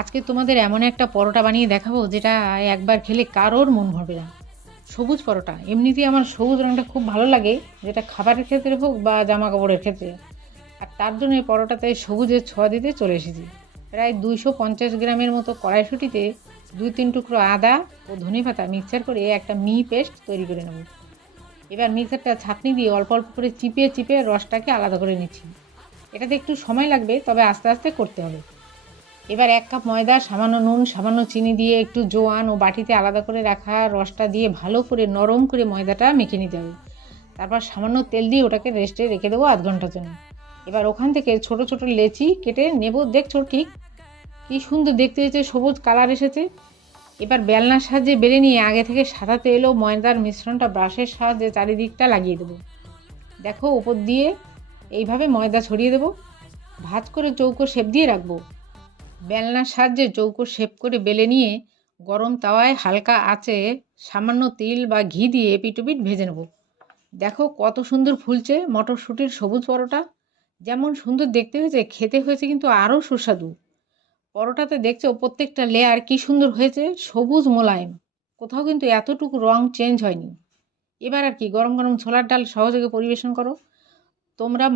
আজকে তোমাদের এমন একটা পরোটা বানিয়ে দেখাবো যেটা একবার খেলে কারোর মন ভরবে না। সবুজ পরোটা, এমনিতেই আমার সবুজ রঙটা খুব ভালো লাগে, যেটা খাবারের ক্ষেত্রে হোক বা জামা কাপড়ের ক্ষেত্রে। আর তার জন্য এই পরোটাতে সবুজের ছোঁয়া দিতে চলে এসেছি। প্রায় 250 গ্রামের মতো কড়াইশুঁটিতে 2-3 টুকরো আদা ও ধনেপাতা মিক্সচার করে একটা পেস্ট তৈরি করে নেব। এবার মিক্সারটা ছাঁকনি দিয়ে অল্প অল্প করে চিপে চিপে রসটাকে আলাদা করে নিচ্ছি। এটাতে একটু সময় লাগবে, তবে আস্তে আস্তে করতে হবে। এবার 1 কাপ ময়দা, সামান্য নুন, সামান্য চিনি দিয়ে একটু জোয়ান ও বাটিতে আলাদা করে রাখা রসটা দিয়ে ভালো করে নরম করে ময়দাটা মেখে নিতে হবে। তারপর সামান্য তেল দিয়ে ওটাকে রেস্টে রেখে দেবো আধ ঘন্টার জন্য। এবার ওখান থেকে ছোট ছোট লেচি কেটে নেব। দেখছো ঠিক কী সুন্দর দেখতে হয়েছে, সবুজ কালার এসেছে। এবার বেলনার সাহায্যে বেলে নিয়ে আগে থেকে সাদা তেল ও ময়দার মিশ্রণটা ব্রাশের সাহায্যে চারিদিকটা লাগিয়ে দেবো। দেখো, ওপর দিয়ে এইভাবে ময়দা ছড়িয়ে দেবো। ভাঁজ করে চৌকো শেপ দিয়ে রাখবো। বেলনার সাহায্যে চৌকো শেপ করে বেলে নিয়ে গরম তাওয়ায় হালকা আঁচে সামান্য তেল বা ঘি দিয়ে এপিট ওপিট ভেজে নেব। দেখো কত সুন্দর ফুলছে মটরশুঁটির সবুজ পরোটা। যেমন সুন্দর দেখতে হয়েছে, খেতে হয়েছে কিন্তু আরও সুস্বাদু। পরোটাতে দেখছো প্রত্যেকটা লেয়ার কি সুন্দর হয়েছে, সবুজ মোলায়েম, কোথাও কিন্তু এতটুকু রং চেঞ্জ হয়নি। এবার আর কি, গরম গরম ছোলার ডাল সহযোগে পরিবেশন করো তোমরা।